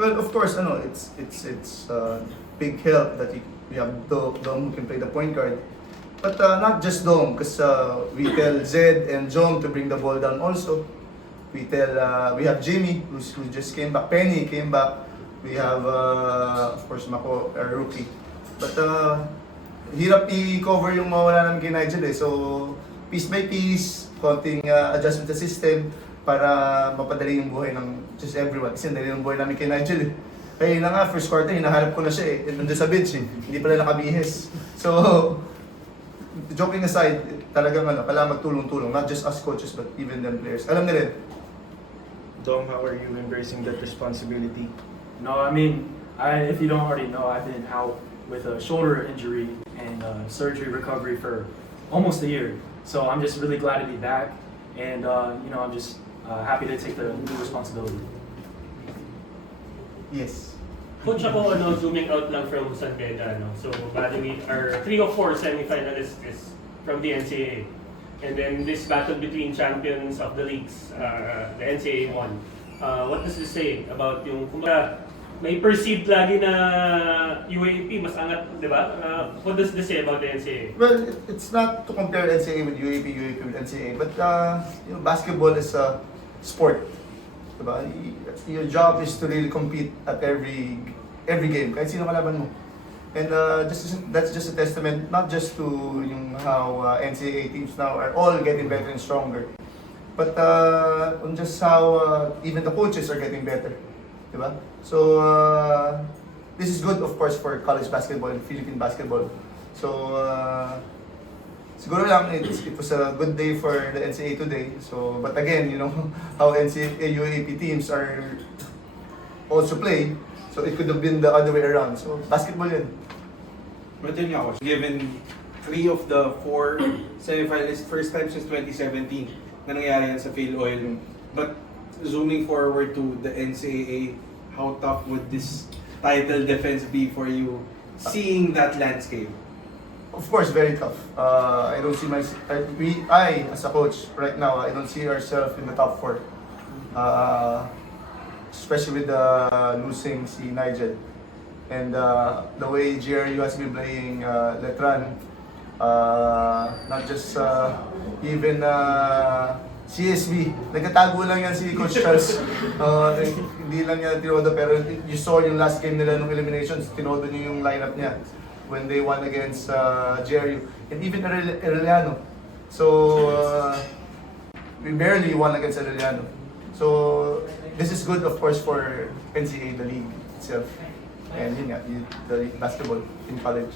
Well, of course, it's big help that we have Dom who can play the point guard. But not just Dom, because we tell Zed and Jom to bring the ball down also. We have Jimmy, who just came back. Penny came back. We have, of course, Mako, our rookie. But hirap i-cover yung mawala namin kay Nigel eh. So, piece by piece, konting adjustment sa system para mapadali yung buhay ng just everyone. Kasi dali yung buhay namin kay Nigel eh. Kaya yun na nga, first quarter, hinahanap ko na siya eh. Nandun sa bench eh. Hindi pala nakabihis. So, joking aside, talagang kailangan magtulong-tulong. Not just us coaches, but even them players. Alam na rin. Dom, how are you embracing that responsibility? No, I mean, if you don't already know, I've been out with a shoulder injury and surgery recovery for almost a year. So I'm just really glad to be back, and I'm just happy to take the new responsibility. Yes. Coach, ako zooming out lang from San Pedro. So, bali our 3 of 4 semifinalists is from the NCAA. And then this battle between champions of the leagues, the NCAA won. What does this say about yung, kumbaga, may perceived lagi na UAAP mas angat, di ba? What does this say about the NCAA? Well, it's not to compare NCAA with UAP, UAP with NCAA, but basketball is a sport. Diba? Your job is to really compete at every game, kahit sino kalaban mo. And that's just a testament, not just to how NCAA teams now are all getting better and stronger, but on just how even the coaches are getting better. Diba? So, this is good, of course, for college basketball and Philippine basketball. So, siguro lang, it was a good day for the NCAA today. So, but again, how NCAA UAP teams are also play. So, it could have been the other way around. So, basketball yun. But yun nga, Coach, given 3 of the 4 semifinalists, first time since 2017 na nangyari yan sa PhilOil. But zooming forward to the NCAA, how tough would this title defense be for you, seeing that landscape? Of course, very tough. I don't see I as a coach right now, I don't see ourselves in the top 4. Especially with losing si Nigel. And the way GRU has been playing Letran, not just even CSB, nagkatago lang yan si Coach Charles. Hindi lang niya tinodo, pero you saw yung last game nila nung eliminations, tinodo niya yung lineup niya when they won against GRU. And even Arellano. So, we barely won against Arellano. So, this is good, of course, for NCAA, the league itself. And yun nga, the basketball in college.